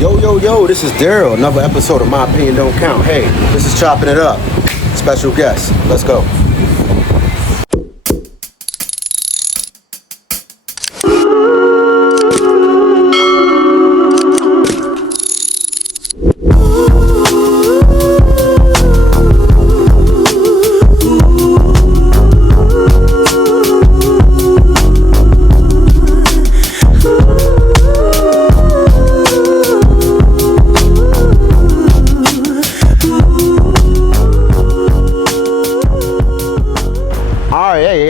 Yo, this is Daryl. Another episode of My Opinion Don't Count. Hey, this is Chopping It Up. Special guest. Let's go.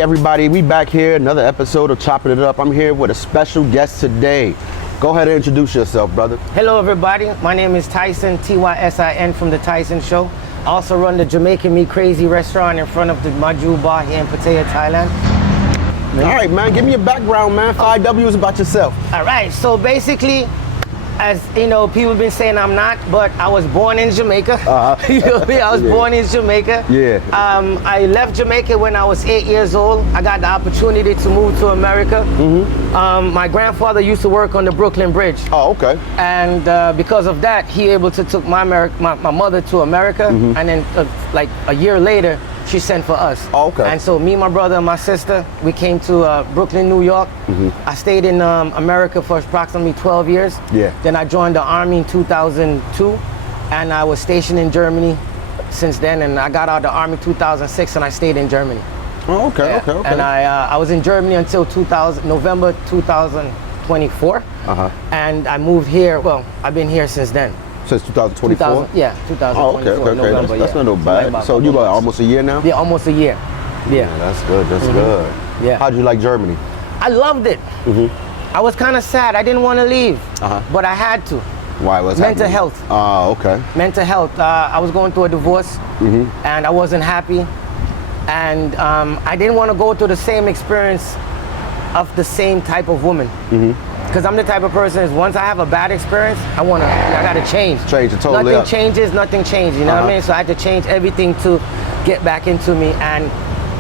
Everybody, we back here, another episode of Chopping It Up. I'm here with a special guest today. Go ahead and introduce yourself, brother. Hello, everybody. My name is Tyson, Tysin from The Tyson Show. I also run the Jamaican Me Crazy restaurant in front of the Maju Bar here in Pattaya, Thailand. All right, man, give me a background, man. 5 W's about yourself. All right, so basically, as you know, people have been saying I'm not, but I was born in Jamaica. You know me? I was born in Jamaica. Yeah. I left Jamaica when I was 8 years old. I got the opportunity to move to America. My grandfather used to work on the Brooklyn Bridge. Oh, okay. And because of that, he able to took my mother to America, and then like a year later, she sent for us. Oh, okay. And so me, my brother, and my sister, we came to Brooklyn, New York. I stayed in America for approximately 12 years. Yeah. Then I joined the Army in 2002, and I was stationed in Germany since then. And I got out of the Army 2006, and I stayed in Germany. Oh, okay, Yeah. okay. And I was in Germany until November 2024. And I moved here. Well, I've been here since then. Since 2024? 2024. Oh, okay. November, That's not no bad. So you about almost a year now? Yeah, almost a year. Yeah. That's good. That's good. Yeah. How'd you like Germany? I loved it. I was kind of sad. I didn't want to leave, but I had to. Why? What's Mental happening? health. Oh, okay. Mental health. I was going through a divorce, and I wasn't happy, and I didn't want to go through the same experience of the same type of woman. Because I'm the type of person is once I have a bad experience, I gotta change. Change it totally. Nothing changes, you know what I mean? So I had to change everything to get back into me. And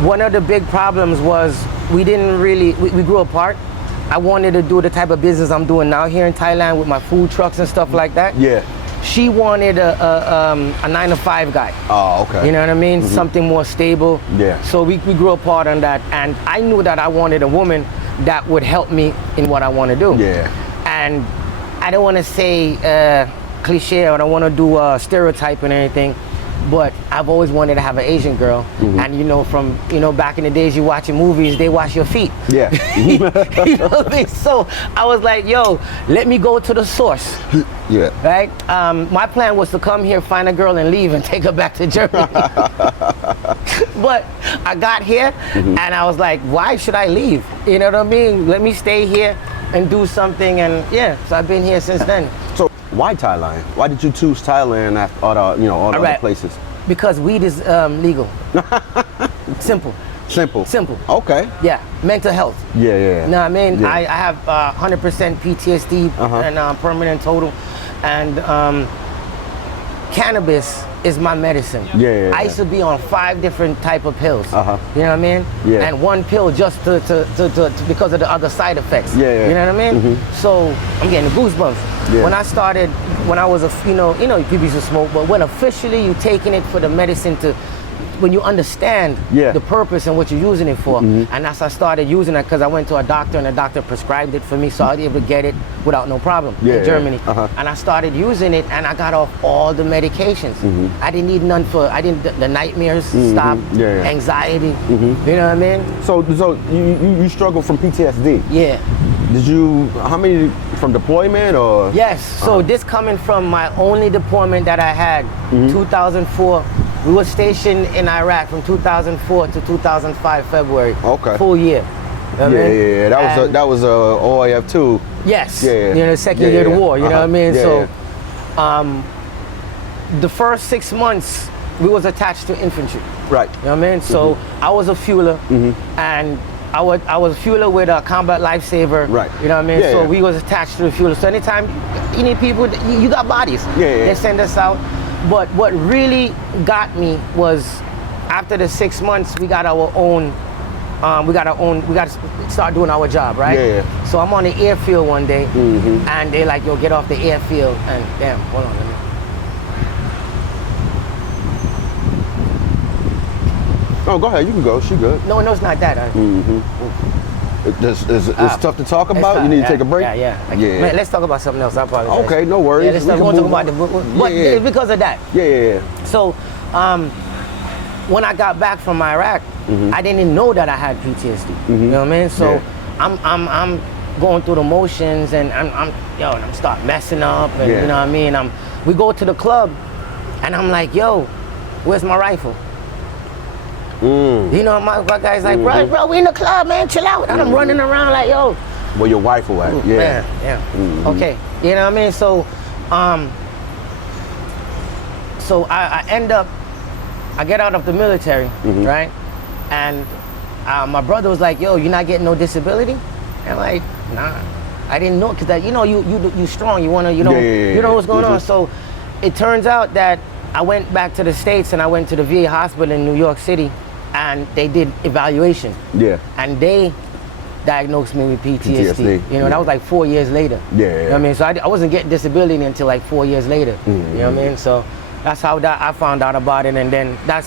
one of the big problems was we grew apart. I wanted to do the type of business I'm doing now here in Thailand with my food trucks and stuff like that. Yeah. She wanted a 9-to-5 guy. Oh, okay. You know what I mean? Something more stable. Yeah. So we grew apart on that, and I knew that I wanted a woman that would help me in what I want to do. Yeah. And I don't want to say cliche, or I don't want to do stereotyping or anything, but I've always wanted to have an Asian girl. And from back in the days, you watching movies, they wash your feet. Yeah. You know what I mean? So I was like, yo, let me go to the source. Yeah. Right? My plan was to come here, find a girl, and leave and take her back to Germany. But I got here, and I was like, why should I leave? You know what I mean? Let me stay here and do something, and so I've been here since then. So why Thailand? Why did you choose Thailand after all the other places? Because weed is legal. Simple. Okay. Yeah, mental health. Yeah. You know what I mean? Yeah. I have 100% PTSD and permanent total, and cannabis is my medicine. Yeah. I used to be on 5 different type of pills. You know what I mean? Yeah. And one pill just to because of the other side effects. Yeah. You know what I mean? So I'm getting goosebumps. Yeah. When I started, when I was people used to smoke, but when officially you taking it for the medicine when you understand the purpose and what you're using it for. And as I started using it, because I went to a doctor and the doctor prescribed it for me, so I was able to get it without no problem in Germany. And I started using it, and I got off all the medications. I didn't need none the nightmares stopped, anxiety, you know what I mean? So you struggle from PTSD? Yeah. How many from deployment or? Yes, so this coming from my only deployment that I had, 2004. We were stationed in Iraq from 2004 to 2005 February. Okay. Full year. You know what I mean? Yeah. That was OIF too. Yes. Yeah. The second year of the war. You know what I mean? Yeah, so, the first 6 months we was attached to infantry. Right. You know what I mean? So I was a fueler, and I was a fueler with a combat lifesaver. Right. You know what I mean? Yeah, So yeah. we was attached to the fueler. So anytime you need people, you got bodies. Yeah. They send us out. But what really got me was after the 6 months, we got our own we gotta start doing our job, right? Yeah. So I'm on the airfield one day, and they're like, yo, get off the airfield, and damn, hold on, let me. Oh, go ahead. You can go. She good. No, it's not that. It's tough to talk about. You need to take a break. Yeah. Man, let's talk about something else. I apologize. Okay, no worries. Yeah, let's talk about it's because of that. Yeah. So, when I got back from Iraq, I didn't know that I had PTSD. You know what I mean? So, I'm going through the motions, and I'm start messing up, and you know what I mean. We go to the club, and I'm like, yo, where's my rifle? You know, my guy's like, bro, we in the club, man, chill out. And I'm running around like, yo. Where your rifle at? Yeah. Okay, you know what I mean? So, I end up, I get out of the military, right? And my brother was like, yo, you're not getting no disability? And I'm like, nah. I didn't know, because you know, you strong, you wanna, you know what's going on. So it turns out that I went back to the States, and I went to the VA hospital in New York City, and they did evaluation. Yeah. And they diagnosed me with PTSD. You know, that was like 4 years later. You know what I mean? So I wasn't getting disability until like 4 years later. You know what I mean? So that's how I found out about it, and then I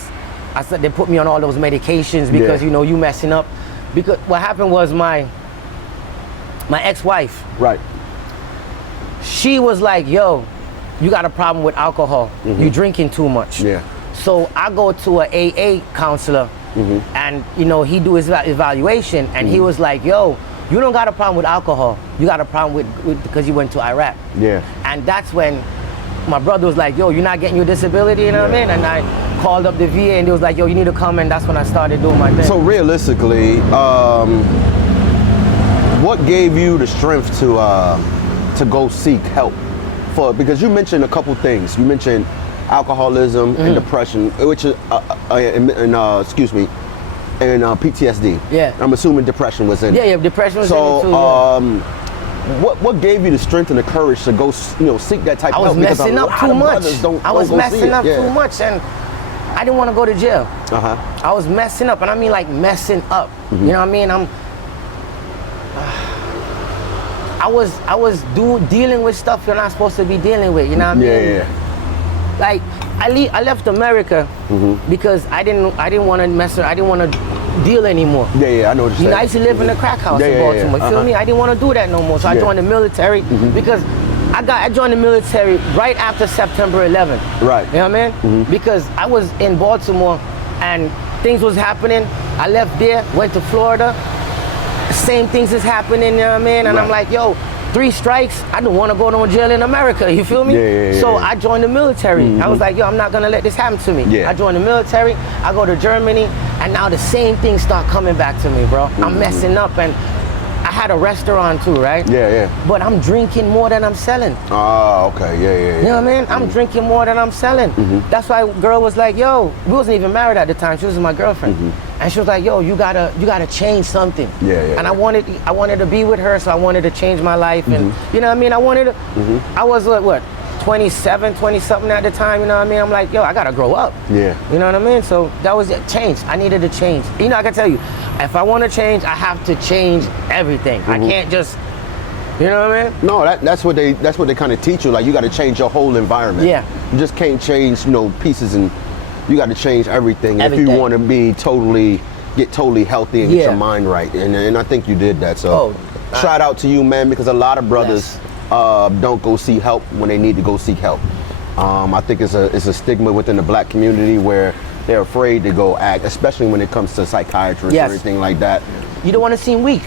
said they put me on all those medications because you know, you messing up. Because what happened was my ex-wife. Right. She was like, yo, you got a problem with alcohol. You drinking too much. Yeah. So I go to a AA counselor, and you know, he do his evaluation, and he was like, yo, you don't got a problem with alcohol. You got a problem with because you went to Iraq. Yeah. And that's when my brother was like, yo, you're not getting your disability, you know what I mean? And I called up the VA, and they was like, yo, you need to come, and that's when I started doing my thing. So realistically, what gave you the strength to go seek help? Because you mentioned a couple things. You mentioned alcoholism and depression, which is, and PTSD. Yeah. I'm assuming depression was in it. Yeah, depression was in it too. What gave you the strength and the courage to go, seek that type of help? I was messing up too much. I was messing up too much, and I didn't want to go to jail. I was messing up, and I mean like messing up. You know what I mean? I was dealing with stuff you're not supposed to be dealing with. You know what I mean? Yeah. Like I left America because I didn't want to mess around. I didn't want to deal anymore. Yeah, I know what you're saying. I used to live in a crack house in Baltimore. You feel me? I didn't want to do that no more. So I joined the military because I joined the military right after September 11th. Right. You know what I mean? Because I was in Baltimore and things was happening. I left there, went to Florida. Same things is happening, you know what I mean? And I'm like, yo, 3 strikes, I don't want to go to jail in America, you feel me? So I joined the military. I was like, yo, I'm not going to let this happen to me. I joined the military, I go to Germany, and now the same things start coming back to me, bro. I'm messing up, and I had a restaurant too, right? But I'm drinking more than I'm selling. Oh, okay, You know what I mean? I'm drinking more than I'm selling. That's why girl was like, yo, we wasn't even married at the time. She was my girlfriend. And she was like, yo, you gotta change something. And I wanted to be with her, so I wanted to change my life. And you know what I mean? I was what, 27, 20 something at the time, you know what I mean? I'm like, yo, I gotta grow up. You know what I mean? So that was it, change. I needed to change. You know, I can tell you, if I want to change, I have to change everything. I can't just, you know what I mean? No, that's what they kind of teach you. Like, you got to change your whole environment. Yeah. You just can't change, pieces, and you got to change everything if you want to get totally healthy and get your mind right. And I think you did that. So shout out to you, man, because a lot of brothers don't go seek help when they need to go seek help. I think it's a stigma within the black community where they're afraid to go act, especially when it comes to psychiatrists or anything like that. You don't want to seem weak.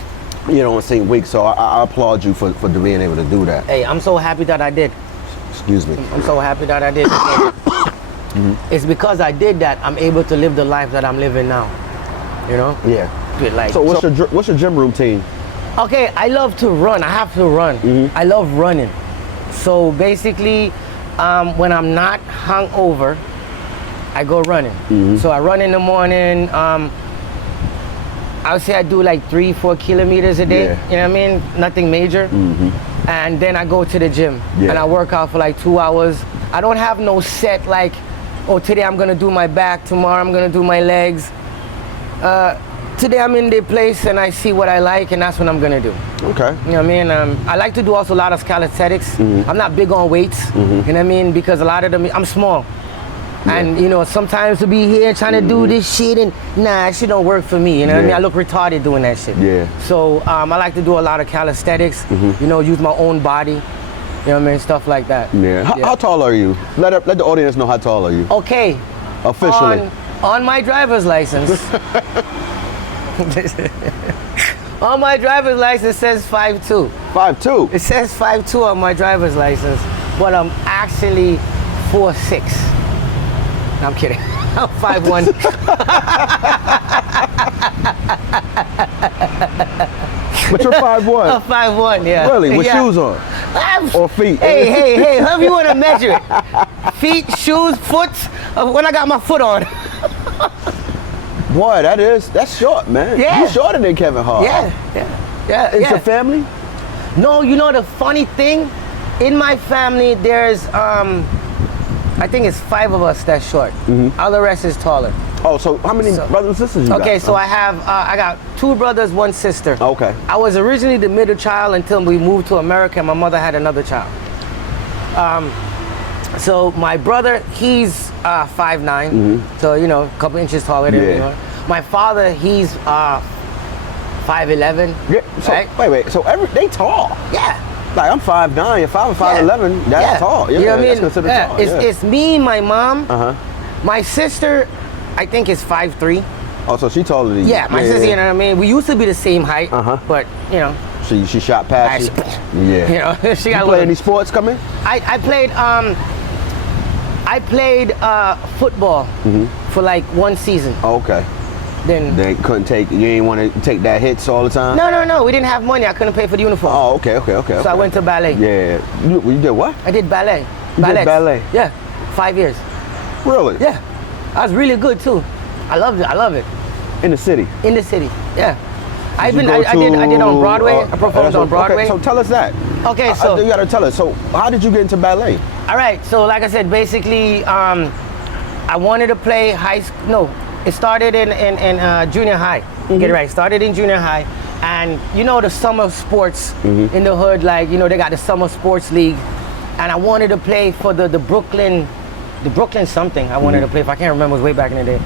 You don't want to seem weak, so I applaud you for being able to do that. Hey, I'm so happy that I did. Excuse me. I'm so happy that I did. It's because I did that, I'm able to live the life that I'm living now. You know? Yeah. Like, so what's your gym routine? Okay, I love to run. I have to run. I love running. So basically, when I'm not hungover, I go running. So I run in the morning. I would say I do like 3-4 kilometers a day. You know what I mean? Nothing major. And then I go to the gym and I work out for like 2 hours. I don't have no set like, oh, today I'm gonna do my back, tomorrow I'm gonna do my legs. today I'm in the place and I see what I like, and that's what I'm gonna do. Okay. You know what I mean? I like to do also a lot of calisthenics. I'm not big on weights. You know what I mean? Because a lot of them, I'm small. And you know, sometimes to be here trying to do this shit, and nah, that shit don't work for me. You know what I mean? I look retarded doing that shit. Yeah. So I like to do a lot of calisthenics. You know, use my own body. You know what I mean? Stuff like that. Yeah. How tall are you? Let the audience know how tall are you. Okay. Officially. On my driver's license. On my driver's license says 5'2". 5'2". It says 5'2" on my driver's license, but I'm actually 4'6". No, I'm kidding. I'm 5'1". But you're 5'1". I'm 5'1", yeah. Really? With shoes on? Or feet? Hey, however you want to measure it. Feet, shoes, foot, when I got my foot on. Boy, that's short, man. Yeah. You're shorter than Kevin Hart. Yeah. Is your family? No, you know the funny thing? In my family, there's, I think it's 5 of us that's short. All the rest is taller. Oh, so how many brothers and sisters you got? Okay, so I got 2 brothers, 1 sister. Okay. I was originally the middle child until we moved to America and my mother had another child. So my brother, he's 5'9", so you know, a couple inches taller than me. You know? My father, he's 5'11". Yeah. So, right? Wait. So they tall. Yeah. Like I'm 5'9", you're 5'11". That's tall. Yeah, you know what I mean? That's considered tall. It's me, my mom. My sister, I think is 5'3". Oh, so she taller than you. Yeah, my sister. You know what I mean? We used to be the same height, but you know. She shot past you. Yeah. You know, she got. You play any sports coming? I played football for like 1 season. Oh, okay. Then they couldn't take. You ain't want to take that hits all the time. No. We didn't have money. I couldn't pay for the uniform. Oh, okay. So I went to ballet. Yeah. You did what? I did ballet. You did ballet? Yeah, 5 years. Really? Yeah. I was really good too. I loved it. In the city? In the city, yeah. I did on Broadway. I performed on Broadway. Okay, so tell us that. Okay, so you gotta tell us. So how did you get into ballet? All right, so like I said, basically, I wanted to play high school. No, it started in junior high. Get it right. Started in junior high, and you know the summer sports in the hood, like you know they got the summer sports league, and I wanted to play for the Brooklyn something. I wanted to play for. I can't remember. It was way back in the day.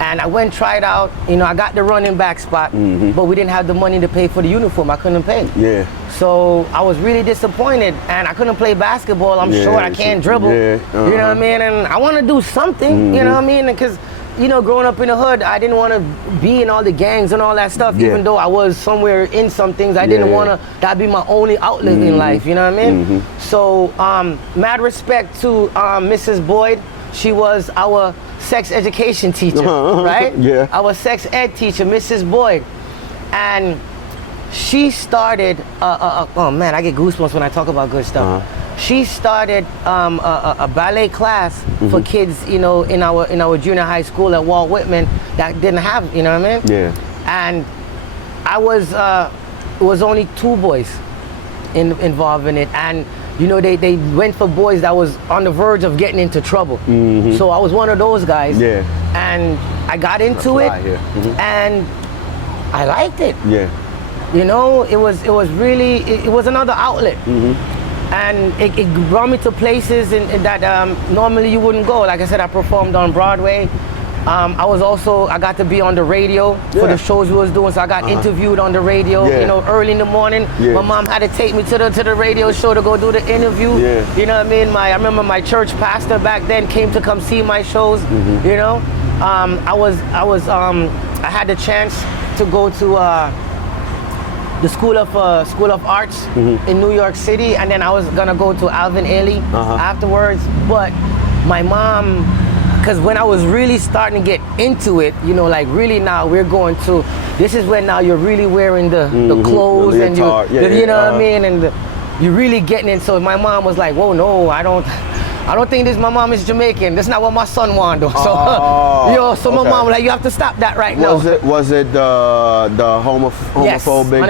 And I went, tried out, you know, I got the running back spot, but we didn't have the money to pay for the uniform. I couldn't pay. Yeah. So I was really disappointed, and I couldn't play basketball. I'm sure I can't dribble. Yeah. You know what I mean? And I want to do something, you know what I mean? Because, you know, growing up in the hood, I didn't want to be in all the gangs and all that stuff, even though I was somewhere in some things. I didn't want to, that'd be my only outlet in life, you know what I mean? So, mad respect to Mrs. Boyd. She was our sex education teacher, right? Yeah. Our sex ed teacher, Mrs. Boyd. And she started, oh man, I get goosebumps when I talk about good stuff. She started a ballet class for kids, you know, in our junior high school at Walt Whitman that didn't have, you know what I mean? Yeah. And I was, it was only 2 boys involved in it. And you know, they went for boys that was on the verge of getting into trouble. So I was one of those guys. Yeah. And I got into it, and I liked it. Yeah. You know, it was really, it was another outlet. And it brought me to places that normally you wouldn't go. Like I said, I performed on Broadway. I got to be on the radio for the shows we was doing, so I got interviewed on the radio, you know, early in the morning. My mom had to take me to the radio show to go do the interview. You know what I mean? I remember my church pastor back then came to come see my shows, you know. I had the chance to go to the School of Arts in New York City, and then I was gonna go to Alvin Ailey afterwards, but my mom, because when I was really starting to get into it, you know, like really now we're going to, this is when now you're really wearing the clothes and you know what I mean, and you're really getting it. So my mom was like, whoa, no, I don't think my mom is Jamaican. That's not what my son wants. So, my mom was like, you have to stop that right now. Was it the homophobic yes, 100%, thing?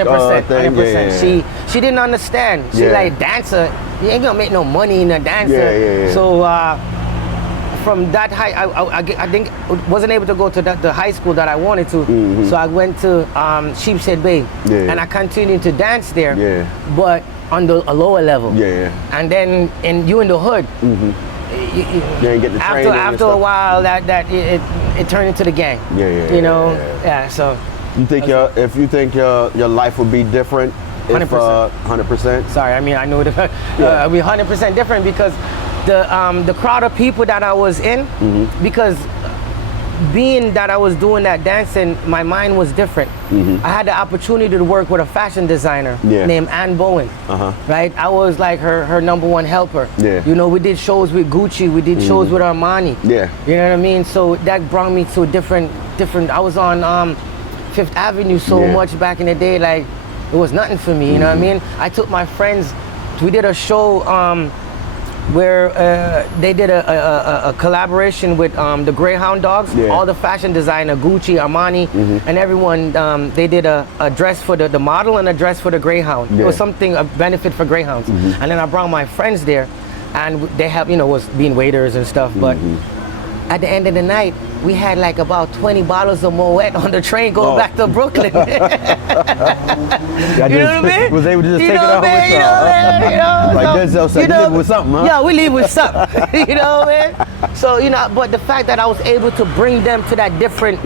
100%. Yeah. She didn't understand. She like, dancer, you ain't gonna make no money in a dancer. Yeah. So from that high, I think wasn't able to go to the high school that I wanted to. So I went to Sheepshead Bay, and I continued to dance there, but on a lower level. And then in the hood, you get the after a while, it turned into the gang. So you think if you think your life would be different? 100%. 100%. Sorry, I mean I know it. It'll be 100% different because the crowd of people that I was in, because being that I was doing that dancing, my mind was different. I had the opportunity to work with a fashion designer named Ann Bowen. Right, I was like her number one helper. You know, we did shows with Gucci, we did shows with Armani. You know what I mean? So that brought me to different. I was on Fifth Avenue so much back in the day, like it was nothing for me. You know what I mean? I took my friends. We did a show where they did a collaboration with the Greyhound dogs, all the fashion designer, Gucci, Armani, and everyone. They did a dress for the model and a dress for the Greyhound. It was something, a benefit for Greyhounds. And then I brought my friends there, and they have, was being waiters and stuff. But at the end of the night, we had like about 20 bottles of Moet on the train going back to Brooklyn. You know what I mean? Was able to just take it off with y'all. Like Denzel said, you leave with something, huh? Yeah, we leave with something. You know what I mean? So, but the fact that I was able to bring them to that different,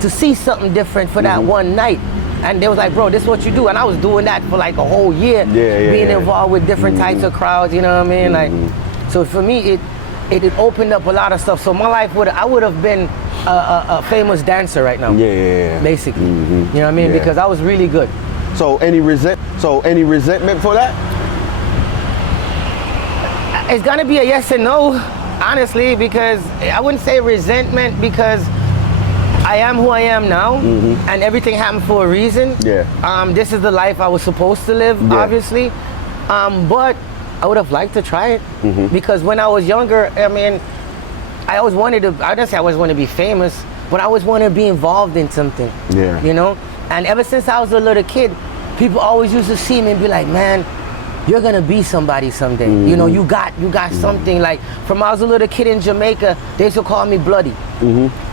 to see something different for that one night. And they was like, bro, this is what you do. And I was doing that for like a whole year, being involved with different types of crowds, you know what I mean? Like, so for me, it opened up a lot of stuff. So my life I would have been a famous dancer right now. Basically. You know what I mean? Because I was really good. So any resentment for that? It's gonna be a yes and no, honestly, because I wouldn't say resentment because I am who I am now, and everything happened for a reason. This is the life I was supposed to live, obviously. But I would have liked to try it because when I was younger, I mean, I always wanted to, I don't say I always want to be famous, but I always wanted to be involved in something, you know? And ever since I was a little kid, people always used to see me and be like, man, you're gonna be somebody someday. You know, you got something. Like, from when I was a little kid in Jamaica, they used to call me Bloody.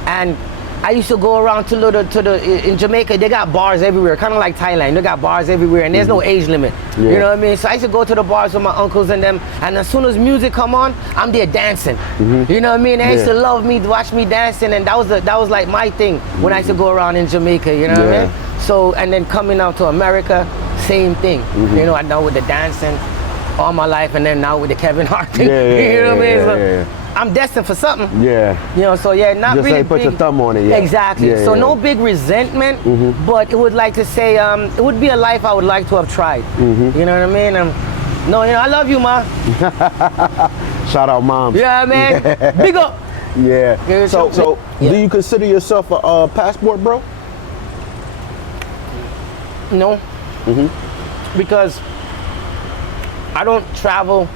And I used to go around in Jamaica, they got bars everywhere, kind of like Thailand. They got bars everywhere, and there's no age limit. You know what I mean? So I used to go to the bars with my uncles and them, and as soon as music come on, I'm there dancing. You know what I mean? They used to love me, watch me dancing, and that was like my thing when I used to go around in Jamaica. You know what I mean? So, and then coming out to America, same thing. You know, I know with the dancing all my life, and then now with the Kevin Hart thing. You know what I mean? So, I'm destined for something. You know, so not just really ain't put big, your thumb on it yet. Exactly. So no big resentment, but it would like to say, it would be a life I would like to have tried. You know what I mean? No, I love you, ma. Shout out, mom. Yeah, man. Big up. So do you consider yourself a passport bro? No. Because I don't travel.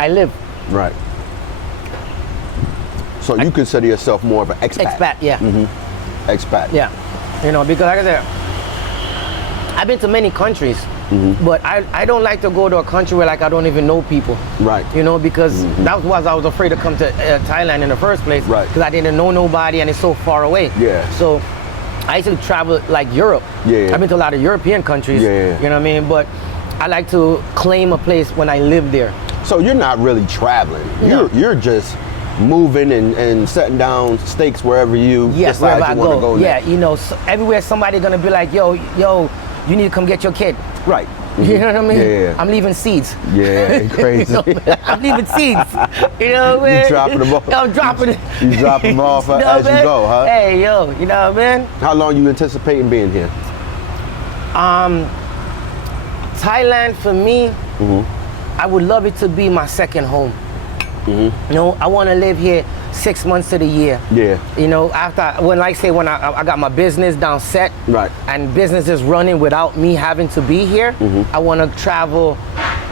I live. Right. So you consider yourself more of an expat? Expat, yeah. Expat. Yeah. You know, because like I said, I've been to many countries, but I don't like to go to a country where like I don't even know people. Right. You know, because that was I was afraid to come to Thailand in the first place. Right. Because I didn't know nobody and it's so far away. So I used to travel like Europe. I've been to a lot of European countries. You know what I mean? But I like to claim a place when I live there. So you're not really traveling. You're just moving and setting down stakes wherever you decide you want to go. You know, so everywhere somebody gonna be like, yo, you need to come get your kid. Right. You know what I mean? I'm leaving seeds. Crazy. I'm leaving seeds. You know what I mean? You dropping them off. I'm dropping it. You drop them off as you go, huh? Hey, yo, you know what I mean? How long you anticipating being here? Thailand for me, I would love it to be my second home. You know, I want to live here 6 months of the year. You know, after when I got my business down set, and business is running without me having to be here, I want to travel.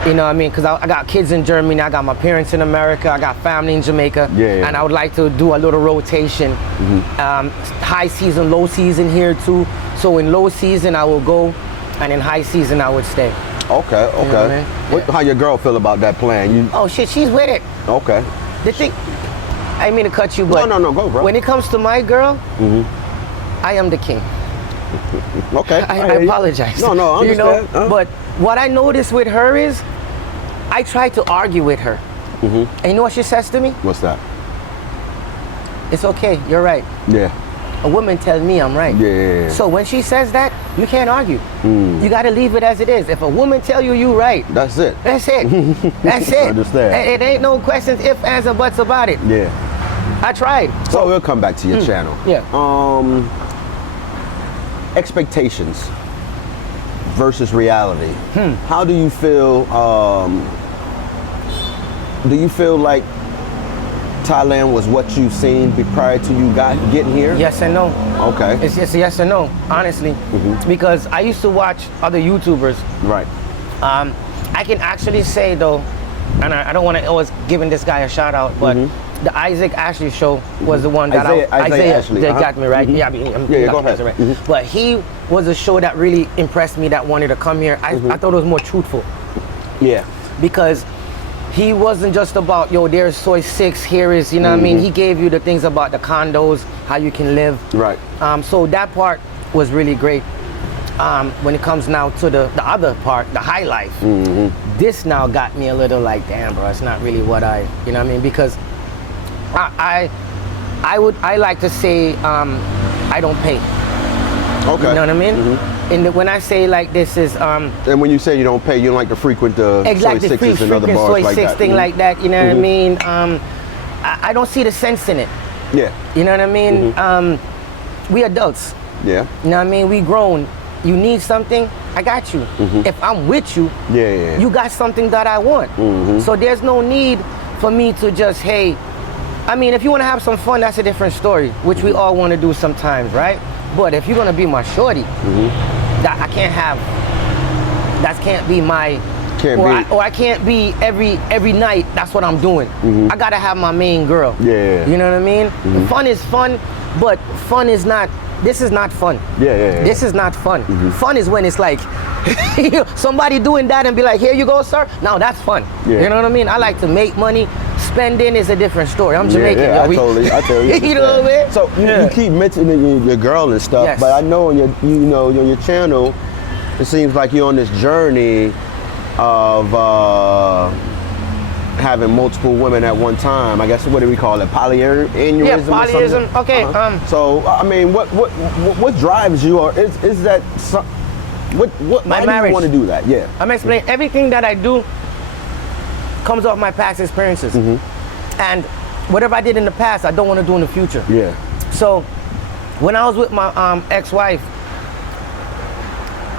You know what I mean? Because I got kids in Germany, I got my parents in America, I got family in Jamaica, and I would like to do a little rotation. High season, low season here too. So in low season I will go, and in high season I would stay. Okay, okay. You know what I mean? How your girl feel about that plan? Oh shit, she's with it. Okay. The thing, I didn't mean to cut you, but no, go, bro. when it comes to my girl, I am the king. Okay. I apologize. No, I understand. But what I noticed with her is, I try to argue with her. And you know what she says to me? What's that? It's okay, you're right. Yeah. A woman tells me I'm right. Yeah. So when she says that, you can't argue. You got to leave it as it is. If a woman tell you right, that's it. That's it. That's it. I understand. It ain't no questions, ifs, ands, or buts about it. Yeah. I tried. So we'll come back to your channel. Yeah. Expectations versus reality. How do you feel? Do you feel like Thailand was what you've seen prior to you getting here? Yes and no. Okay. It's just yes and no, honestly. Because I used to watch other YouTubers. Right. I can actually say though, and I don't want to always giving this guy a shout out, but the Isaac Ashley show was the one that Isaiah Ashley. They got me right. Yeah, go ahead. Right. But he was a show that really impressed me, that wanted to come here. I thought it was more truthful. Yeah. Because he wasn't just about, yo, there's soy 6, here is, you know what I mean? He gave you the things about the condos, how you can live. Right. So that part was really great. When it comes now to the other part, the high life, this now got me a little like, damn, bro, it's not really what I, you know what I mean? Because I like to say, I don't pay. Okay. You know what I mean? And when I say like this is and when you say you don't pay, you don't like to frequent the exactly, soy 6s and other bars soy like 6 that. thing like that, you know what I mean? I don't see the sense in it. Yeah. You know what I mean? We adults. Yeah. You know what I mean? We grown. You need something, I got you. If I'm with you, you got something that I want. So there's no need for me to just, hey, I mean, if you want to have some fun, that's a different story, which we all want to do sometimes, right? But if you're going to be my shorty, that I can't have, that can't be my, or I can't be every night, that's what I'm doing. I got to have my main girl. Yeah. You know what I mean? Fun is fun, but fun is not, this is not fun. Yeah. This is not fun. Fun is when it's like, somebody doing that and be like, here you go, sir. Now that's fun. Yeah. You know what I mean? I like to make money. Spending is a different story. I'm Jamaican. Yeah, I tell you. You know what I mean? So you keep mentioning your girl and stuff, but I know on your channel, it seems like you're on this journey of having multiple women at one time. I guess what do we call it? Polyaneurysm. Yeah, polyism. Okay. So I mean, what drives you, or is that why do you want to do that? Yeah. I'm explaining everything that I do comes off my past experiences, and whatever I did in the past, I don't want to do in the future. Yeah. So when I was with my ex-wife,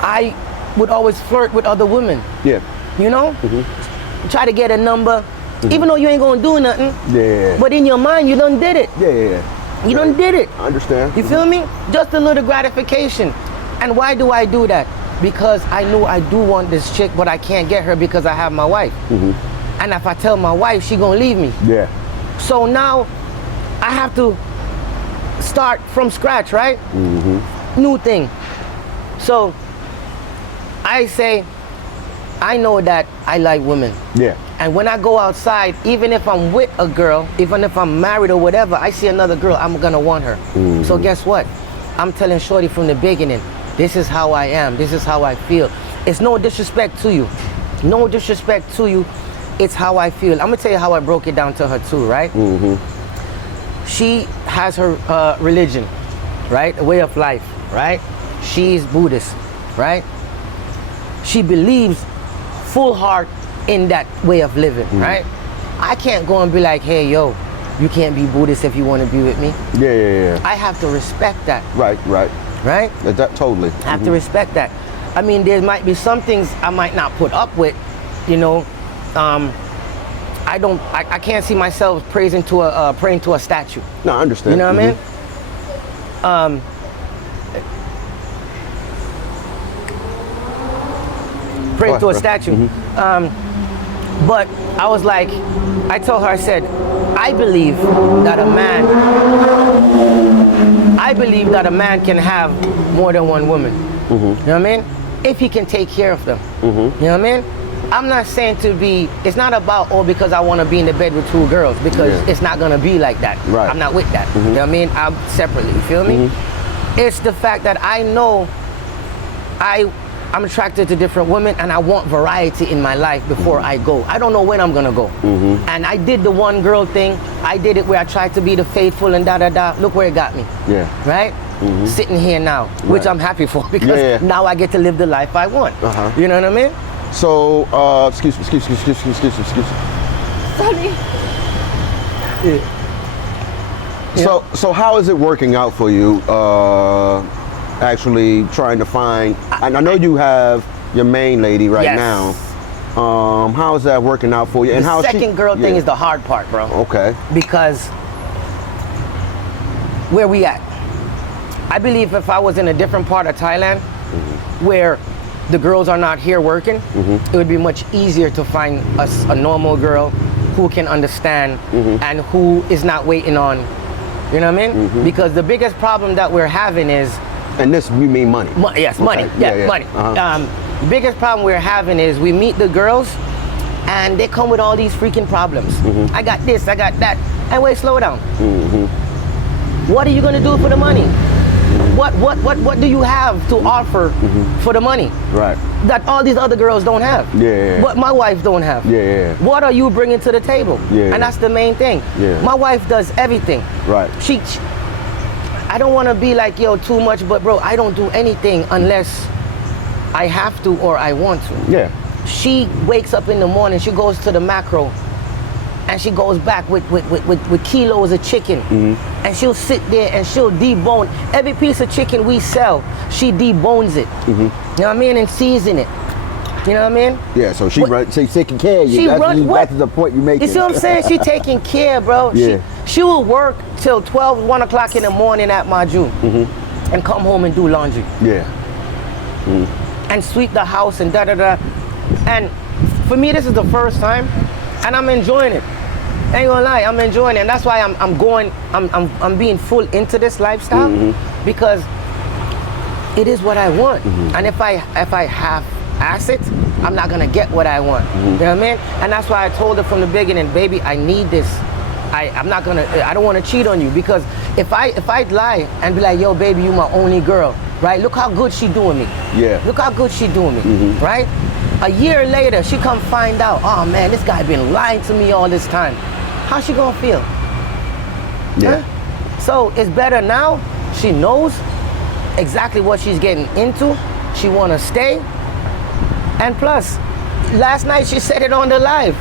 I would always flirt with other women. Yeah. You know, try to get a number, even though you ain't gonna do nothing. Yeah. But in your mind, you done did it. Yeah. You done did it. I understand. You feel me? Just a little gratification. And why do I do that? Because I know I do want this chick, but I can't get her because I have my wife. And if I tell my wife, she gonna leave me. Yeah. So now I have to start from scratch, right? New thing. So I say, I know that I like women. Yeah. And when I go outside, even if I'm with a girl, even if I'm married or whatever, I see another girl, I'm gonna want her. So guess what? I'm telling Shorty from the beginning, this is how I am, this is how I feel. It's no disrespect to you. No disrespect to you. It's how I feel. I'm gonna tell you how I broke it down to her too, right? She has her religion, right? A way of life, right? She's Buddhist, right? She believes full heart in that way of living, right? I can't go and be like, hey, yo, you can't be Buddhist if you want to be with me. Yeah. I have to respect that. Right. That totally. I have to respect that. I mean, there might be some things I might not put up with, you know. I can't see myself praying to a statue. No, I understand. You know what I mean? Praying to a statue. But I was like, I told her, I said, I believe that a man can have more than one woman. You know what I mean? if he can take care of them. You know what I mean? I'm not saying to be, it's not about, oh, because I want to be in the bed with 2 girls, because it's not going to be like that. Right. I'm not with that. You know what I mean? I'm separately, you feel me? It's the fact that I know I'm attracted to different women, and I want variety in my life before I go. I don't know when I'm gonna go. And I did the one girl thing. I did it where I tried to be the faithful and da-da-da. Look where it got me. Yeah. Right? Sitting here now, which I'm happy for, because now I get to live the life I want. You know what I mean? So, excuse me. Sorry. So how is it working out for you? Actually trying to find, and I know you have your main lady right now. How is that working out for you? And how the second girl thing is the hard part, bro. Okay. Because where we at? I believe if I was in a different part of Thailand, where the girls are not here working, it would be much easier to find a normal girl who can understand and who is not waiting on, you know what I mean? Because the biggest problem that we're having is, and this, you mean money? Yes, money. Okay. Money. The biggest problem we're having is we meet the girls and they come with all these freaking problems. I got this, I got that. And wait, slow down. What are you gonna do for the money? What do you have to offer for the money? Right. That all these other girls don't have. What my wife don't have. What are you bringing to the table? And that's the main thing. My wife does everything. Right. She I don't want to be like, yo, too much, but bro, I don't do anything unless I have to or I want to. She wakes up in the morning, she goes to the macro, and she goes back with kilos of chicken. And she'll sit there and she'll debone. Every piece of chicken we sell, she debones it. You know what I mean? And season it. You know what I mean? Yeah, so she's taking care of you. That's the point you make. You see what I'm saying? She's taking care, bro. She will work till 12, 1 o'clock in the morning at Maju and come home and do laundry. And sweep the house and da-da-da. And for me, this is the first time, and I'm enjoying it. I ain't gonna lie, I'm enjoying it. And that's why I'm being full into this lifestyle, because it is what I want. And if I half-ass it, I'm not gonna get what I want. You know what I mean? And that's why I told her from the beginning, baby, I need this. I don't want to cheat on you, because if I'd lie and be like, yo, baby, you my only girl, right? Look how good she doing me. Look how good she doing me, right? A year later, she come find out, oh man, this guy been lying to me all this time. How's she gonna feel? So it's better now. She knows exactly what she's getting into. She wanna stay. And plus, last night she said it on the live.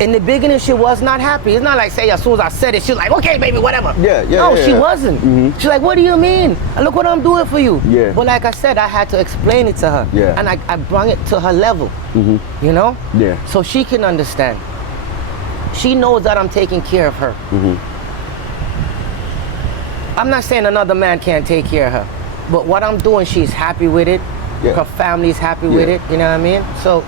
In the beginning, she was not happy. It's not like, say, as soon as I said it, she was like, okay, baby, whatever. No, she wasn't. She's like, what do you mean? And look what I'm doing for you. But like I said, I had to explain it to her. And I brought it to her level, you know? So she can understand. She knows that I'm taking care of her. I'm not saying another man can't take care of her, but what I'm doing, she's happy with it. Her family's happy with it, you know what I mean? So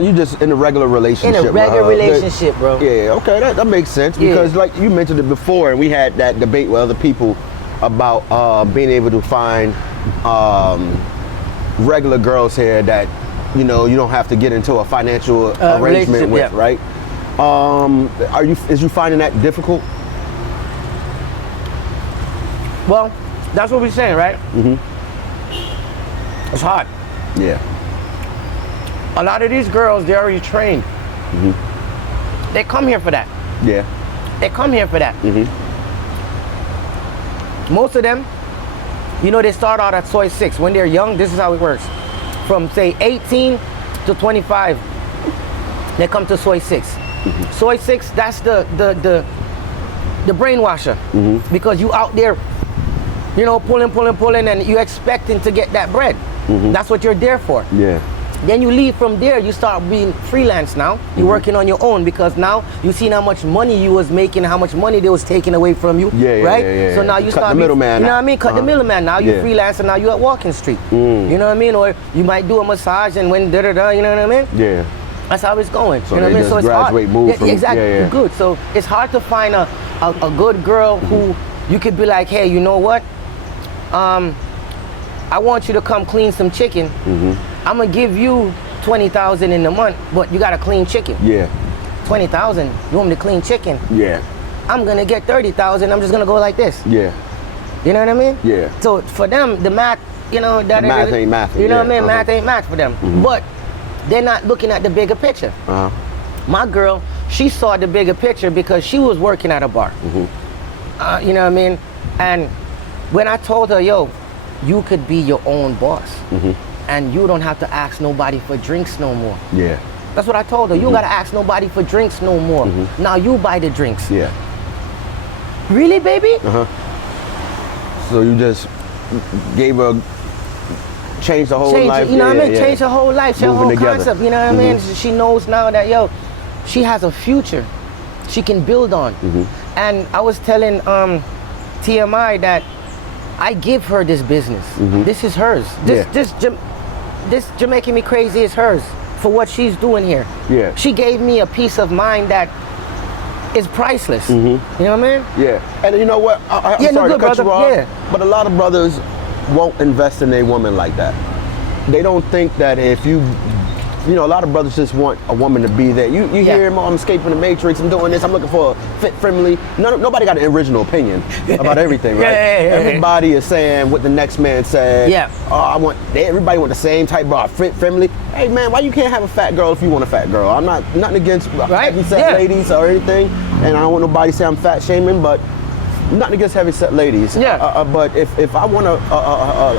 you just in a regular relationship? In a regular relationship, bro. Yeah, okay, that makes sense, because like you mentioned it before, and we had that debate with other people about being able to find regular girls here that, you know, you don't have to get into a financial arrangement with, right? Is you finding that difficult? Well, that's what we're saying, right? It's hard. A lot of these girls, they're already trained. They come here for that. They come here for that. Most of them, you know, they start out at soy 6. When they're young, this is how it works. From say 18 to 25, they come to soy 6. Soy 6, that's the brainwasher. Because you out there, you know, pulling, and you expecting to get that bread. That's what you're there for. Then you leave from there, you start being freelance now. You're working on your own, because now you seen how much money you was making, how much money they was taking away from you, right? So now you start the middleman. You know what I mean? Cut the middleman. Now you're freelance, and now you're at Walking Street. You know what I mean? Or you might do a massage, and when da-da-da, you know what I mean? That's how it's going. So you know what I mean? So it's hard. Move from, exactly. Good. So it's hard to find a good girl who you could be like, hey, you know what? I want you to come clean some chicken. I'm gonna give you 20,000 in the month, but you got to clean chicken. Yeah. 20,000. You want me to clean chicken? Yeah. I'm gonna get 30,000. I'm just gonna go like this. Yeah. You know what I mean? Yeah. So for them, the math, you know, that the math ain't math. You know what I mean? Math ain't math for them. But they're not looking at the bigger picture. My girl, she saw the bigger picture because she was working at a bar. You know what I mean? And when I told her, yo, you could be your own boss, and you don't have to ask nobody for drinks no more. Yeah. That's what I told her. You don't gotta ask nobody for drinks no more. Now you buy the drinks. Yeah. Really, baby? So you just gave her, changed the whole life. You know what I mean? Change her whole life, her whole concept. You know what I mean? She knows now that, yo, she has a future she can build on. And I was telling TMI that I give her this business. This is hers. This Jamaican Me Crazy is hers for what she's doing here. Yeah. She gave me a peace of mind that is priceless. You know what I mean? Yeah. And you know what? I'm sorry to cut you off, but a lot of brothers won't invest in a woman like that. They don't think that if you know, a lot of brothers just want a woman to be there. You hear him, I'm escaping the matrix, I'm doing this, I'm looking for a fit friendly. Nobody got an original opinion about everything, right? Everybody is saying what the next man said. Oh, everybody want the same type of fit friendly. Hey man, why you can't have a fat girl if you want a fat girl? I'm not nothing against heavy set ladies or anything, and I don't want nobody to say I'm fat shaming, but nothing against heavy set ladies. But if I want a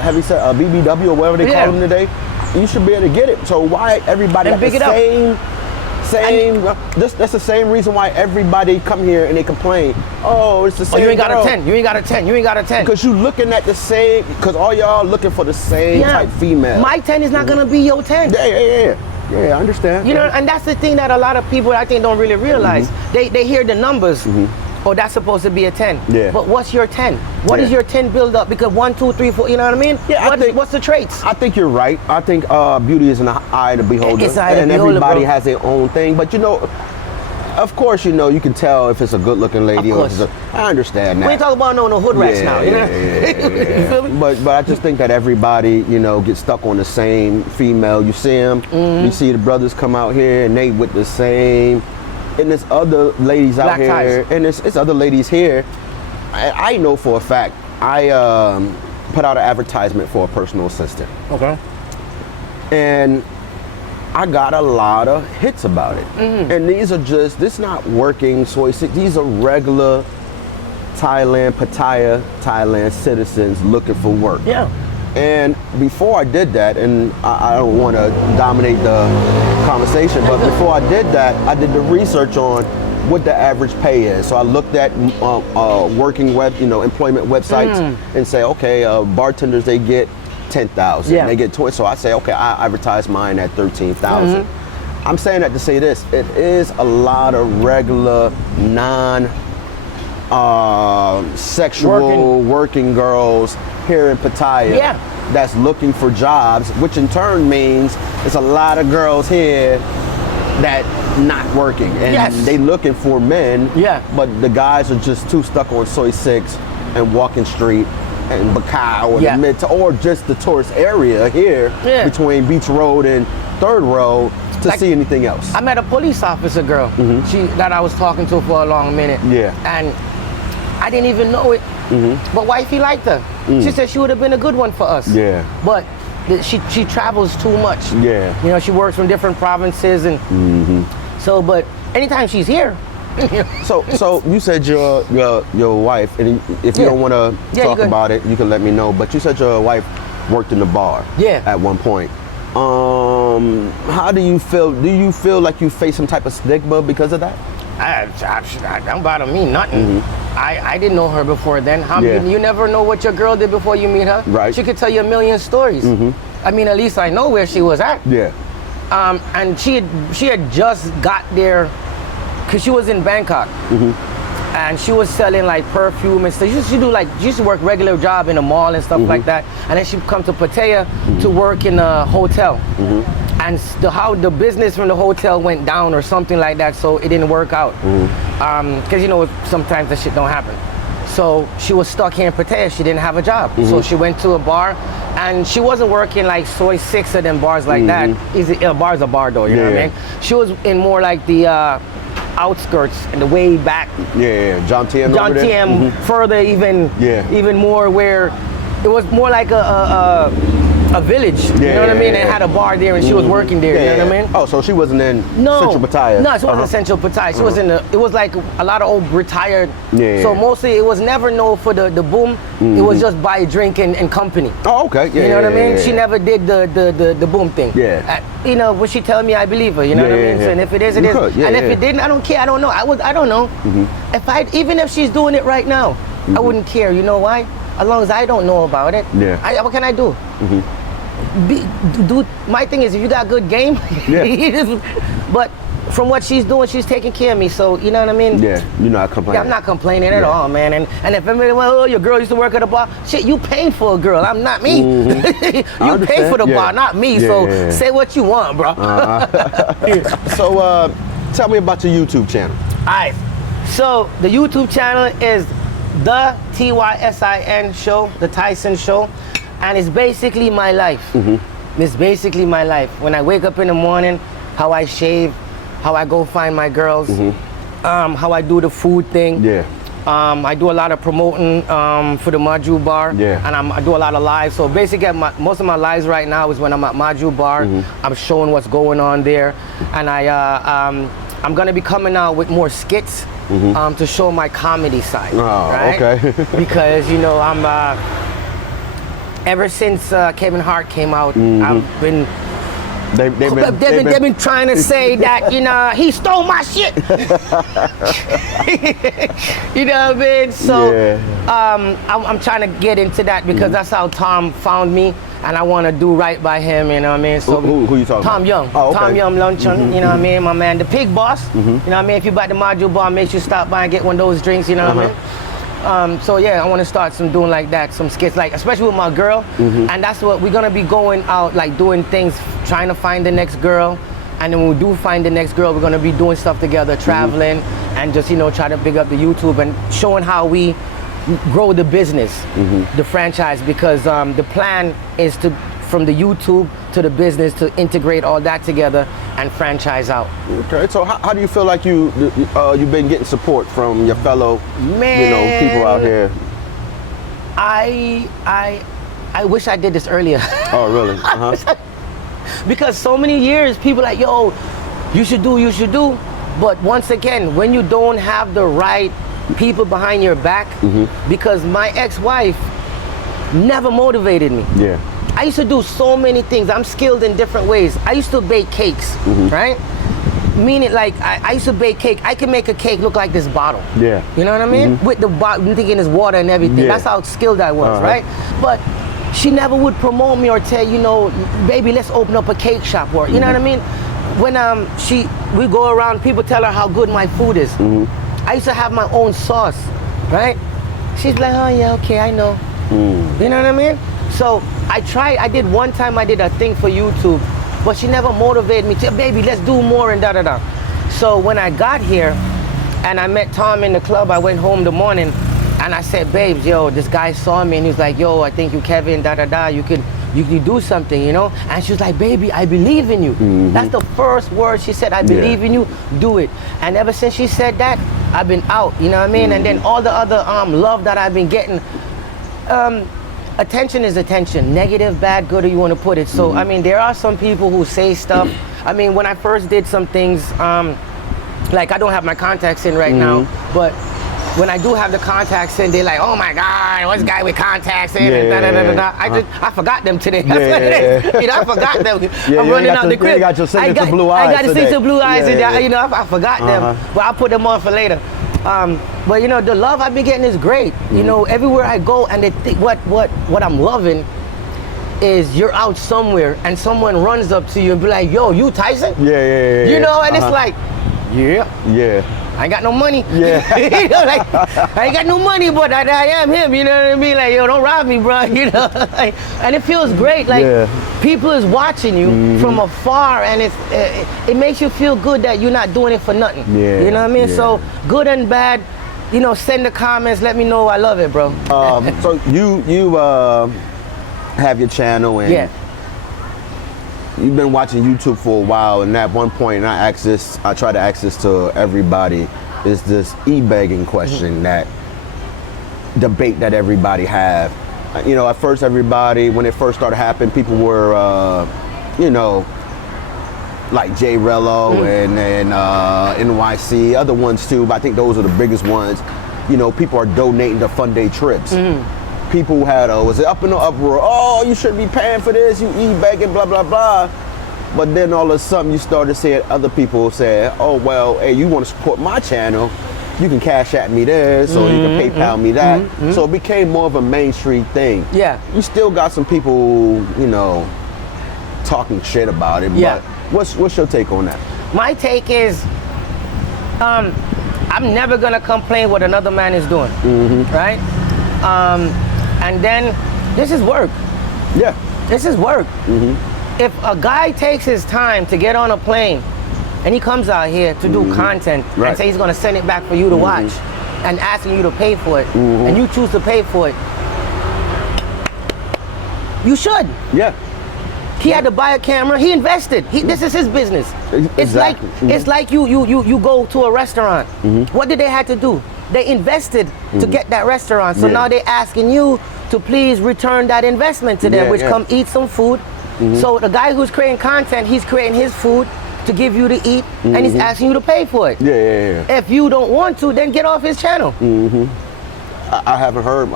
heavy set BBW or whatever they call them today, you should be able to get it. So why everybody got the same? That's the same reason why everybody come here and they complain. Oh, it's the same. You ain't got girl. a 10. You ain't got a 10. You ain't got a 10. Because you looking at the same. Because all y'all looking for the same type female. My 10 is not gonna be your 10. Yeah, I understand. You know, and that's the thing that a lot of people I think don't really realize. They hear the numbers. Oh, that's supposed to be a 10. Yeah. But what's your 10? What is your 10 build up? Because 1, 2, 3, 4, you know what I mean? Yeah, what's the traits? I think you're right. I think beauty is in the eye of the beholder. It's eye of the beholder, everybody bro. has their own thing. But you know, of course, you know, you can tell if it's a good looking lady or if it's I understand that. We ain't talking about no hood rats now. You know? You feel me? But I just think that everybody, you know, gets stuck on the same female. You see them, you see the brothers come out here and they with the same. And there's other ladies out here, and it's other ladies here. I know for a fact, I put out an advertisement for a personal assistant. Okay. And I got a lot of hits about it. And these are this not working soy sick. These are regular Pattaya, Thailand citizens looking for work. Yeah. And before I did that, and I don't want to dominate the conversation, but before I did that, I did the research on what the average pay is. So I looked at working employment websites and say, okay, bartenders, they get 10,000. They get 20. So I say, okay, I advertise mine at 13,000. I'm saying that to say this: it is a lot of regular non-sexual working girls here in Pattaya that's looking for jobs, which in turn means there's a lot of girls here that not working and they looking for men, but the guys are just too stuck on Soy 6 and Walking Street and Bacau or the mid or just the tourist area here between Beach Road and Third Road to see anything else. I met a police officer girl that I was talking to for a long minute, and I didn't even know it. But wifey liked her. She said she would have been a good one for us. But she travels too much. You know, she works from different provinces and so. But anytime she's here. So you said your wife, and if you don't want to talk about it, you can let me know. But you said your wife worked in the bar. At one point. How do you feel? Do you feel like you face some type of stigma because of that? That don't bother me nothing. I didn't know her before then. You never know what your girl did before you meet her. Right. She could tell you a million stories. I mean, at least I know where she was at. And she had just got there because she was in Bangkok. And she was selling like perfume and stuff. She used to work regular job in a mall and stuff like that. And then she'd come to Pattaya to work in a hotel. And how the business from the hotel went down or something like that, so it didn't work out. Because you know, sometimes that shit don't happen. So she was stuck here in Pattaya. She didn't have a job. So she went to a bar, and she wasn't working like Soy Six of them bars like that. A bar's a bar though, you know what I mean? She was in more like the outskirts and the way back. John TM. Further even more where it was more like a village. You know what I mean? They had a bar there and she was working there. You know what I mean? Oh, so she wasn't in Central Pattaya. No, she wasn't Central Pattaya. She was in the. It was like a lot of old retired. So mostly it was never known for the boom. It was just buy a drink and company. Oh, okay. You know what I mean? She never did the boom thing. You know, when she tell me, I believe her. You know what I mean? So, and if it is, it is. And if it didn't, I don't care. I don't know. I don't know. Even if she's doing it right now, I wouldn't care. You know why? As long as I don't know about it. What can I do? My thing is, if you got good game, but from what she's doing, she's taking care of me. So you know what I mean? You're not complaining. Yeah, I'm not complaining at all, man. And if everybody, well, your girl used to work at a bar, shit, you paying for a girl. I'm not me. You pay for the bar, not me. So say what you want, bro. So tell me about your YouTube channel. All right. So the YouTube channel is the TYSIN show, the Tyson show. And it's basically my life. It's basically my life. When I wake up in the morning, how I shave, how I go find my girls, how I do the food thing. I do a lot of promoting for the Maju Bar, and I do a lot of lives. So basically, most of my lives right now is when I'm at Maju Bar. I'm showing what's going on there, and I'm gonna be coming out with more skits to show my comedy side. Right? Okay. Because you know I'm. Ever since Kevin Hart came out, I've been. They've been trying to say that, you know, he stole my shit. You know what I mean? So I'm trying to get into that because that's how Tom found me, and I want to do right by him. You know what I mean? So who you talking Tom about? Young. Oh, okay. Tom Young Luncheon. You know what I mean? My man, the Pig Boss. You know what I mean? If you buy the Maju Bar, make sure you stop by and get one of those drinks. You know what I mean? So yeah, I want to start doing like that, some skits, like especially with my girl, and that's what we're gonna be going out, like doing things, trying to find the next girl, and then when we do find the next girl, we're gonna be doing stuff together, traveling, and just try to big up the YouTube and showing how we grow the business, the franchise, because the plan is to from the YouTube to the business to integrate all that together and franchise out. Okay, so how do you feel like you've been getting support from your fellow people out here? I wish I did this earlier. Oh really? Because so many years people like, yo, you should do, but once again, when you don't have the right people behind your back, because my ex-wife never motivated me. I used to do so many things. I'm skilled in different ways. I used to bake cakes, right? Meaning, like, I used to bake cake. I could make a cake look like this bottle. You know what I mean? With the bottle, thinking it's water and everything. That's how skilled I was, right? But she never would promote me or tell, baby, let's open up a cake shop, or, you know what I mean? When we go around, people tell her how good my food is. I used to have my own sauce, right? She's like, oh yeah, okay, I know. You know what I mean? So I did one time, I did a thing for YouTube, but she never motivated me to, baby, let's do more and da-da-da. So when I got here and I met Tom in the club, I went home the morning and I said, babes, yo, this guy saw me and he was like, yo, I think you Kevin, da-da-da, you could do something, And she was like, baby, I believe in you. That's the first word she said, I believe in you, do it. And ever since she said that, I've been out, you know what I mean? And then all the other love that I've been getting, attention is attention, negative, bad, good, or you want to put it. So, I mean, there are some people who say stuff. I mean, when I first did some things, like I don't have my contacts in right now, but when I do have the contacts in, they're like, oh my God, what's the guy with contacts in? And da, da, da, da, da. I forgot them today. That's what it is. I forgot them. I'm running out the crib. I got the blue eyes. I got the signature blue eyes, and I forgot them. But I'll put them on for later. But the love I've been getting is great. Everywhere I go, and they think what I'm loving is you're out somewhere and someone runs up to you and be like, yo, you Tyson? And it's like, I ain't got no money. Like, I ain't got no money, but I am him. You know what I mean? Like, yo, don't rob me, bro. And it feels great. Like, people is watching you from afar, and it makes you feel good that you're not doing it for nothing. You know what I mean? So, good and bad, you know, send the comments. Let me know. I love it, bro. So you have your channel and you've been watching YouTube for a while. And at one point, and I try to ask this to everybody, is this e-begging question, that debate that everybody have. You know, at first everybody, when it first started happening, people were, you know, like J Rello and NYC, other ones too, but I think those are the biggest ones. You know, people are donating to fund their trips. People had, was it up in the uproar, oh, you shouldn't be paying for this, you e-begging, blah, blah, blah. But then all of a sudden you started seeing other people say, oh, well, hey, you want to support my channel, you can cash at me this, or you can PayPal me that. So it became more of a mainstream thing. Yeah. You still got some people, you know, talking shit about it, but what's your take on that? My take is, I'm never gonna complain what another man is doing, right? And then, this is work. Yeah. This is work. If a guy takes his time to get on a plane and he comes out here to do content and say he's gonna send it back for you to watch and asking you to pay for it, and you choose to pay for it, you should. Yeah. He had to buy a camera. He invested. This is his business. Exactly. It's like you go to a restaurant. What did they have to do? They invested to get that restaurant. So now they're asking you to please return that investment to them, which come eat some food. So the guy who's creating content, he's creating his food to give you to eat, and he's asking you to pay for it. If you don't want to, then get off his channel. I haven't heard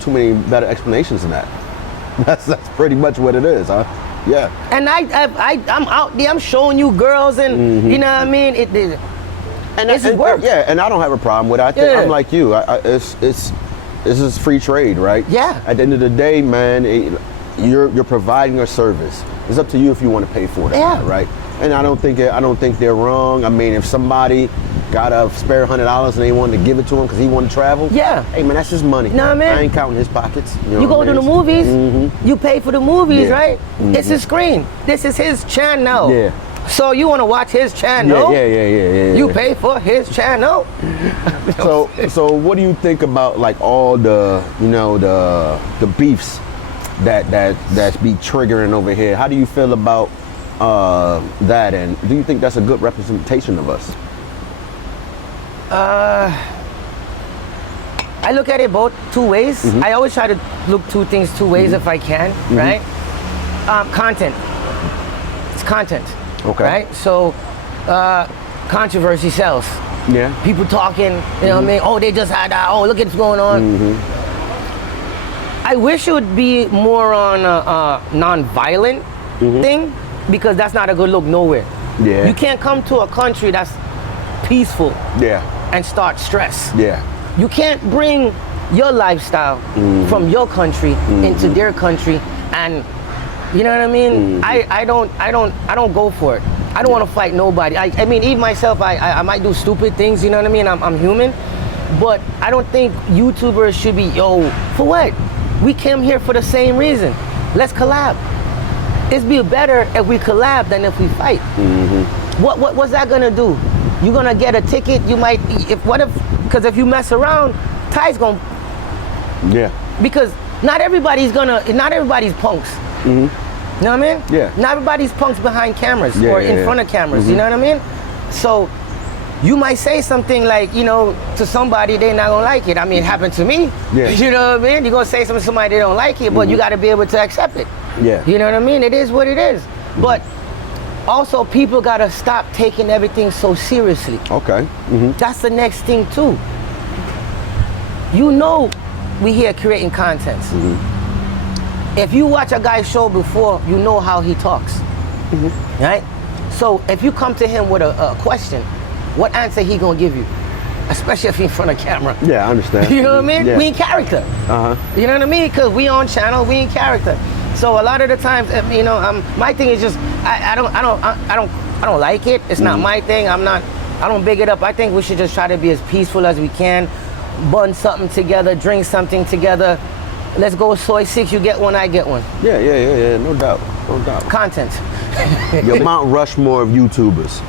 too many better explanations than that. That's pretty much what it is, huh? Yeah. And I'm out there, I'm showing you girls, and you know what I mean? It's work. Yeah, and I don't have a problem with it. I think I'm like you. This is free trade, right? Yeah. At the end of the day, man, you're providing a service. It's up to you if you want to pay for that, right? And I don't think they're wrong. I mean, if somebody got a spare $100 and they wanted to give it to him because he wanted to travel, hey man, that's his money. Know what I mean? I ain't counting his pockets. You go to the movies, you pay for the movies, right? It's his screen. This is his channel. Yeah. So you want to watch his channel? Yeah. You pay for his channel. So what do you think about like all the, you know, the beefs that's be triggering over here? How do you feel about that, and do you think that's a good representation of us? I look at it both two ways. I always try to look two things two ways if I can, right? Content. It's content. Okay. Right? So controversy sells. Yeah. People talking, you know what I mean? Oh, they just had that. Oh, look at what's going on. I wish it would be more on a non-violent thing, because that's not a good look nowhere. Yeah. You can't come to a country that's peaceful and start stress. Yeah. You can't bring your lifestyle from your country into their country, and you know what I mean? I don't go for it. I don't want to fight nobody. I mean, even myself, I might do stupid things, you know what I mean? I'm human. But I don't think YouTubers should be, yo, for what? We came here for the same reason. Let's collab. It'd be better if we collab than if we fight. What's that gonna do? You're gonna get a ticket, you might, because if you mess around, Ty's gonna, because not everybody's punks. You know what I mean? Yeah. Not everybody's punks behind cameras or in front of cameras, you know what I mean? So you might say something like, you know, to somebody, they're not gonna like it. I mean, it happened to me. Yeah. You know what I mean? You're gonna say something to somebody, they don't like it, but you gotta be able to accept it. Yeah. You know what I mean? It is what it is. But also, people gotta stop taking everything so seriously. Okay. That's the next thing too. You know, we here creating content. If you watch a guy's show before, you know how he talks, right? So if you come to him with a question, what answer he gonna give you? Especially if he's in front of camera. Yeah, I understand. You know what I mean? Yeah. We in character. You know what I mean? Because we on channel, we in character. So a lot of the times, you know, my thing is just I don't like it. It's not my thing. I don't big it up. I think we should just try to be as peaceful as we can. Bun something together, drink something together. Let's go soy 6, you get one, I get one. Yeah, no doubt. Content. Your Mount Rushmore of YouTubers,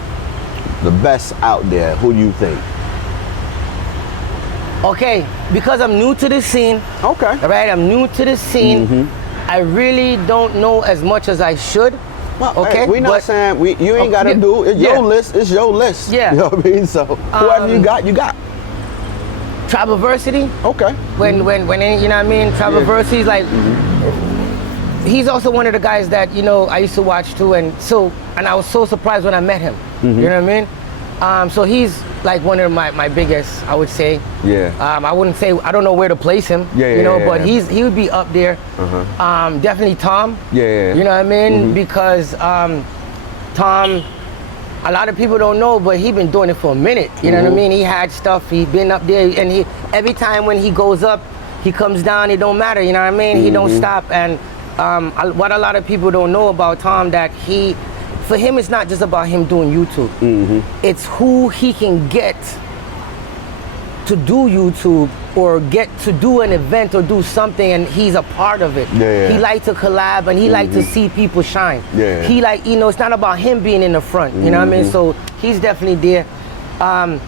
the best out there, who do you think? Okay, because I'm new to the scene. Okay. Right, I'm new to the scene. I really don't know as much as I should. Well, okay, hey, we're not saying you ain't got to do it's your list. It's your list. Yeah. You know what I mean? So whoever you got, you got. Travelversity. Okay. When you know what I mean? Travelversity is like. He's also one of the guys that I used to watch too, and I was so surprised when I met him. You know what I mean? So he's like one of my biggest, I would say. Yeah. I wouldn't say I don't know where to place him. But he would be up there. Definitely Tom. Yeah. You know what I mean? Because Tom, a lot of people don't know, but he's been doing it for a minute. You know what I mean? He had stuff. He's been up there, and every time when he goes up, he comes down. It don't matter. You know what I mean? He don't stop. And what a lot of people don't know about Tom, that for him, it's not just about him doing YouTube. It's who he can get to do YouTube or get to do an event or do something, and he's a part of it. He likes to collab, and he likes to see people shine. He it's not about him being in the front. You know what I mean? So he's definitely there. I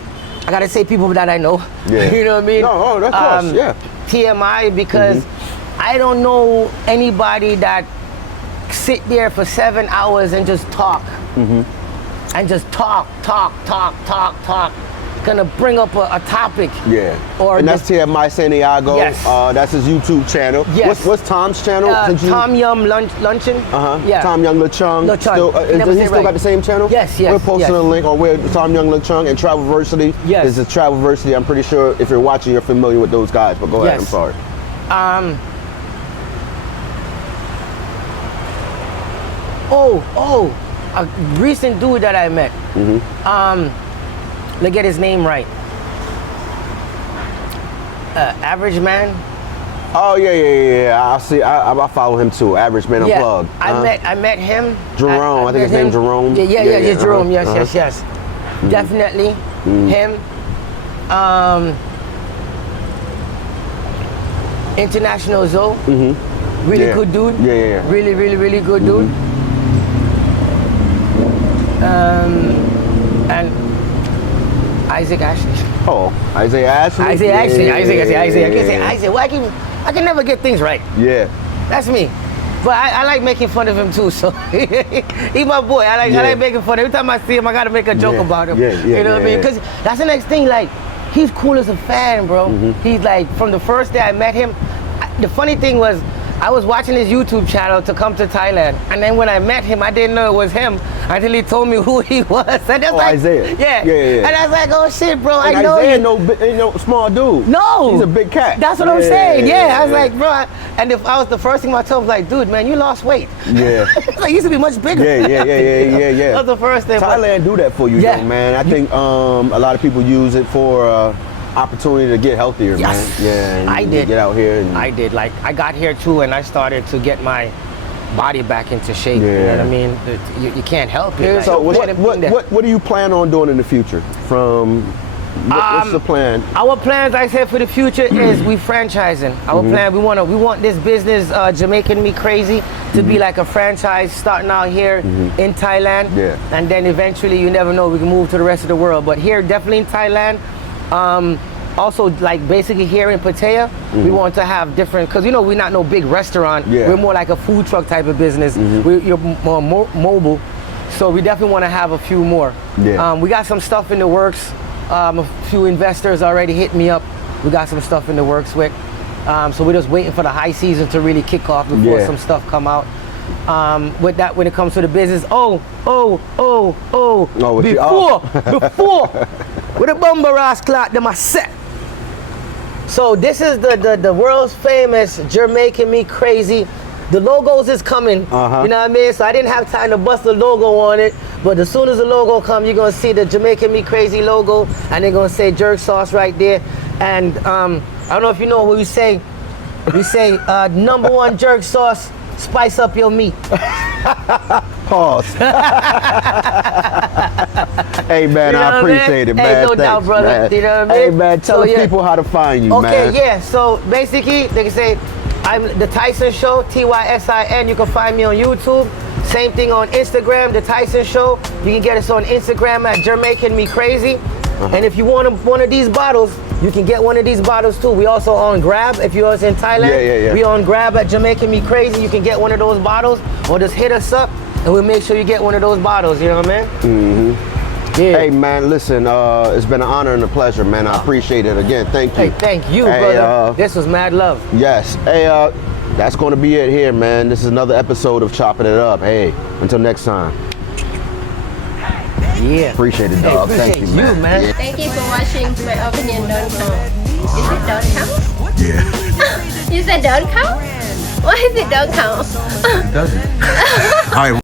gotta say people that I know. You know what I mean? No, of course, TMI, because I don't know anybody that sit there for 7 hours and just talk. And just talk. Gonna bring up a topic. And that's TMI Santiago. Yes. That's his YouTube channel. Yes. What's Tom's channel? Tom Yum Luncheon. Yeah. Tom Young LeChung. Does he still got the same channel? Yes. We're posting a link on where Tom Young LeChung and Travelversity. Is a Travelversity. I'm pretty sure if you're watching, you're familiar with those guys. But go ahead. I'm sorry. A recent dude that I met. Let's get his name right. Average Man. Oh yeah. I see. I follow him too. Average Man Unplugged. I met him. Jerome. I think his name's Jerome. Yeah, Jerome. Yes. Definitely him. International Zoe. Really good dude. Yeah. Really good dude. And Isaac Ashley. Oh, Isaiah Ashley? Isaac. I can say Isaac. Well, I can never get things right. Yeah. That's me. But I like making fun of him too, so he's my boy. I like making fun. Every time I see him, I gotta make a joke about him. You know what I mean? Because that's the next thing, like, he's cool as a fan, bro. He's like, from the first day I met him, the funny thing was, I was watching his YouTube channel to come to Thailand, and then when I met him, I didn't know it was him until he told me who he was. And that's Isaiah. Yeah. And I was like, oh shit, bro, and I know Isaiah you. Ain't no small dude. No. He's a big cat. That's what I'm saying. I was like, bro, and if I was the first thing I told him, like, dude, man, you lost weight. Yeah. Like, you used to be much bigger. Yeah. That was the first thing. Thailand do that for you, though, man. I think a lot of people use it for opportunity to get healthier, man. Yeah, I did. Get out here. I did. Like, I got here too, and I started to get my body back into shape. You know what I mean? You can't help it. So what do you plan on doing in the future? What's the plan? Our plans, like I said, for the future is we franchising. Our plan, we want this business, Jamaican Me Crazy, to be like a franchise starting out here in Thailand. And then eventually, you never know, we can move to the rest of the world. But here, definitely in Thailand. Also, like, basically here in Pattaya, we want to have different, because we're not no big restaurant. We're more like a food truck type of business. You're more mobile, so we definitely want to have a few more. We got some stuff in the works. A few investors already hit me up. We got some stuff in the works with. So we're just waiting for the high season to really kick off before some stuff come out. With that, when it comes to the business, before with the bumper ass clock, them I set. So this is the world's famous Jamaican Me Crazy. The logos is coming, you know what I mean? So I didn't have time to bust the logo on it, but as soon as the logo comes, you're gonna see the Jamaican Me Crazy logo, and they're gonna say jerk sauce right there. And I don't know if you know what we say. We say #1 jerk sauce, spice up your meat. Pause. Hey man, I appreciate it, man. Hey, no doubt, brother. Man. You know what I mean? Hey man, tell the people how to find you, man. Okay, so basically, they can say, I'm The Tyson Show, TYSIN. You can find me on YouTube. Same thing on Instagram, The Tyson Show. You can get us on Instagram at Jamaican Me Crazy. And if you want one of these bottles, you can get one of these bottles too. We also on Grab. If you're in Thailand, we on Grab at Jamaica Me Crazy. You can get one of those bottles, or just hit us up, and we'll make sure you get one of those bottles. You know what I mean? Yeah. Hey man, listen, it's been an honor and a pleasure, man. I appreciate it again. Thank you. Hey, thank you, brother. This was mad love. Yes. Hey, that's going to be it here, man. This is another episode of Chopping It Up. Hey, until next time. Yeah. Appreciate it, dog. Thank you, man. Yeah. Thank you for watching My Opinion Don't Count. Is it don't count? Yeah. You said don't count? Why is it don't count? It doesn't. All right.